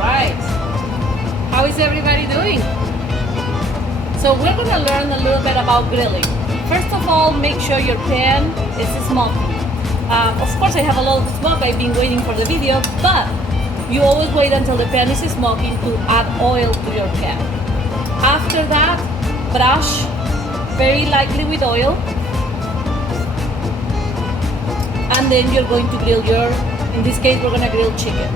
Right. How is everybody doing? So we're gonna learn a little bit about grilling. First of all, make sure your pan is smoky. Of course, I have a lot of smoke. I've been waiting for the video, but you always wait until the pan is smoking to add oil to your pan. After that, brush very lightly with oil, and then you're going to grill your, in this case, we're gonna grill chicken.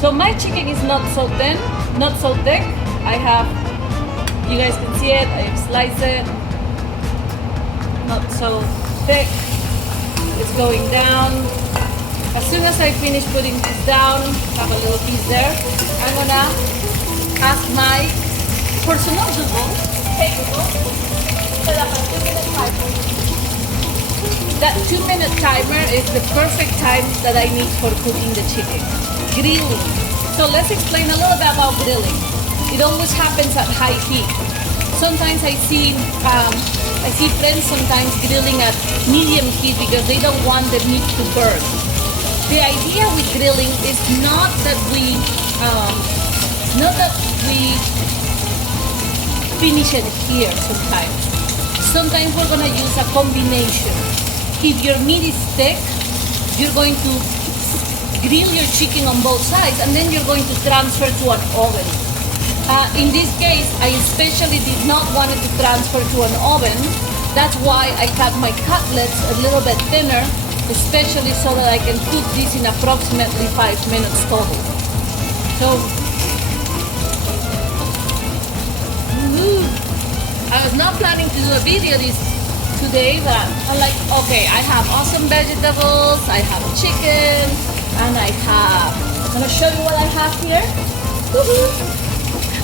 So my chicken is not so thin, not so thick. I have, you guys can see it, I have sliced it, not so thick. It's going down. As soon as I finish putting this down, have a little piece there, I'm gonna ask my personal Google, hey Google, set up a 2-minute timer. That 2-minute timer is the perfect time that I need for cooking the chicken. Grilling. So let's explain a little bit about grilling. It always happens at high heat. Sometimes I see friends sometimes grilling at medium heat because they don't want the meat to burn. The idea with grilling is not that we finish it here sometimes. Sometimes we're gonna use a combination. If your meat is thick, you're going to grill your chicken on both sides and then you're going to transfer to an oven. In this case, I especially did not want it to transfer to an oven. That's why I cut my cutlets a little bit thinner, especially so that I can cook this in approximately 5 minutes total. So, I was not planning to do a video today, but I'm like, okay, I have awesome vegetables, I have chicken, and I'm gonna show you what I have here. Woohoo!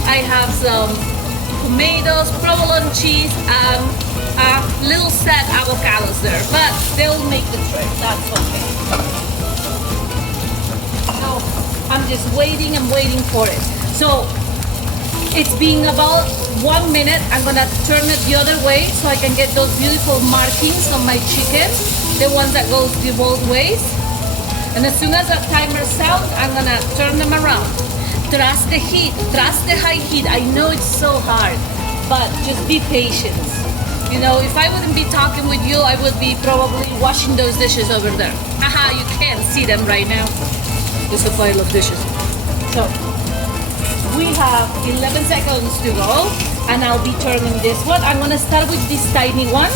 I have some tomatoes, provolone cheese, and a little set avocados there, but they'll make the trip, that's okay. So I'm just waiting and waiting for it. So it's being about 1 minute. I'm gonna turn it the other way so I can get those beautiful markings on my chicken, the ones that goes the both ways. And as soon as that timer sounds, I'm gonna turn them around. Trust the heat, trust the high heat. I know it's so hard, but just be patient. You know, if I wouldn't be talking with you, I would be probably washing those dishes over there. Haha, you can't see them right now. There's a pile of dishes. So, we have 11 seconds to go, and I'll be turning this one. I'm gonna start with this tiny one.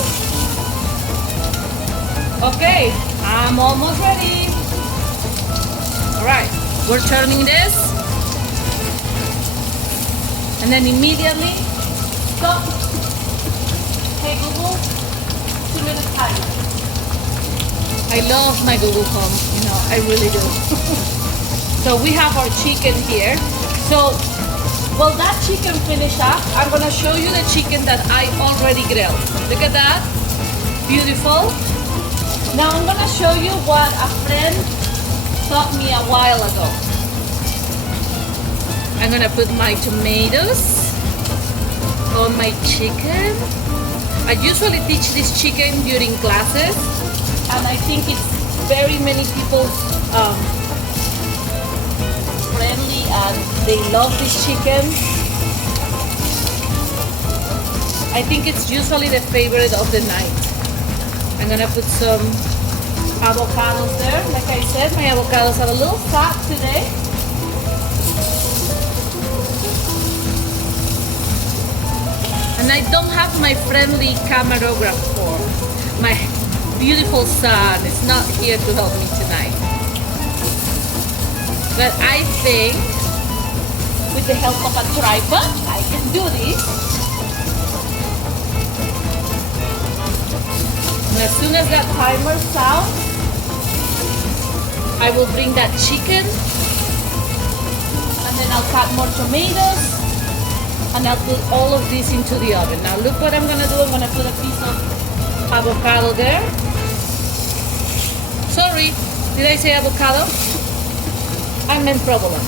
Okay, I'm almost ready. All right, we're turning this. And then immediately stop. Hey Google, 2-minute timer. I love my Google Home, you know, I really do. So we have our chicken here. So while that chicken finish up, I'm gonna show you the chicken that I already grilled. Look at that, beautiful. Now I'm gonna show you what a friend taught me a while ago. I'm gonna put my tomatoes on my chicken. I usually teach this chicken during classes, and I think it's very many people friendly and they love this chicken. I think it's usually the favorite of the night. I'm gonna put some avocados there. Like I said, my avocados are a little fat today. And I don't have my friendly camerographer. My beautiful son is not here to help me tonight. But I think with the help of a tripod, I can do this. And as soon as that timer sounds, I will bring that chicken, and then I'll cut more tomatoes, and I'll put all of this into the oven. Now look what I'm gonna do. I'm gonna put a piece of avocado there. Sorry, did I say avocado? I meant provolone.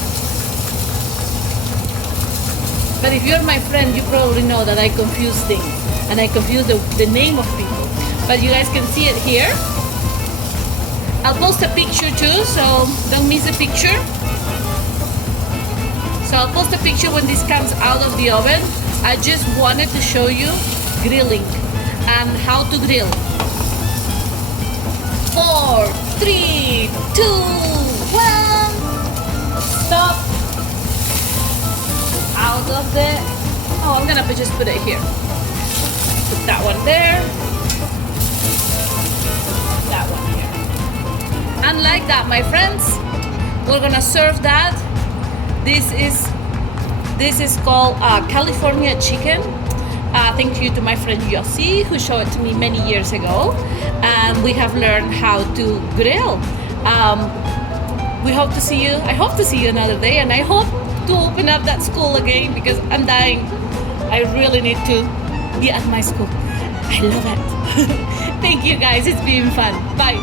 But if you're my friend, you probably know that I confuse things, and I confuse the name of people. But you guys can see it here. I'll post a picture too, so don't miss a picture. So I'll post a picture when this comes out of the oven. I just wanted to show you grilling and how to grill. 4, 3, 2, 1. Stop. Out of the. Oh, I'm gonna just put it here. Put that one there. That one here. And like that, my friends, we're gonna serve that. This is called California chicken. Thank you to my friend Yossi, who showed it to me many years ago, and we have learned how to grill. We hope to see you. I hope to see you another day, and I hope to open up that school again because I'm dying. I really need to be at my school. I love it. Thank you guys. It's been fun. Bye.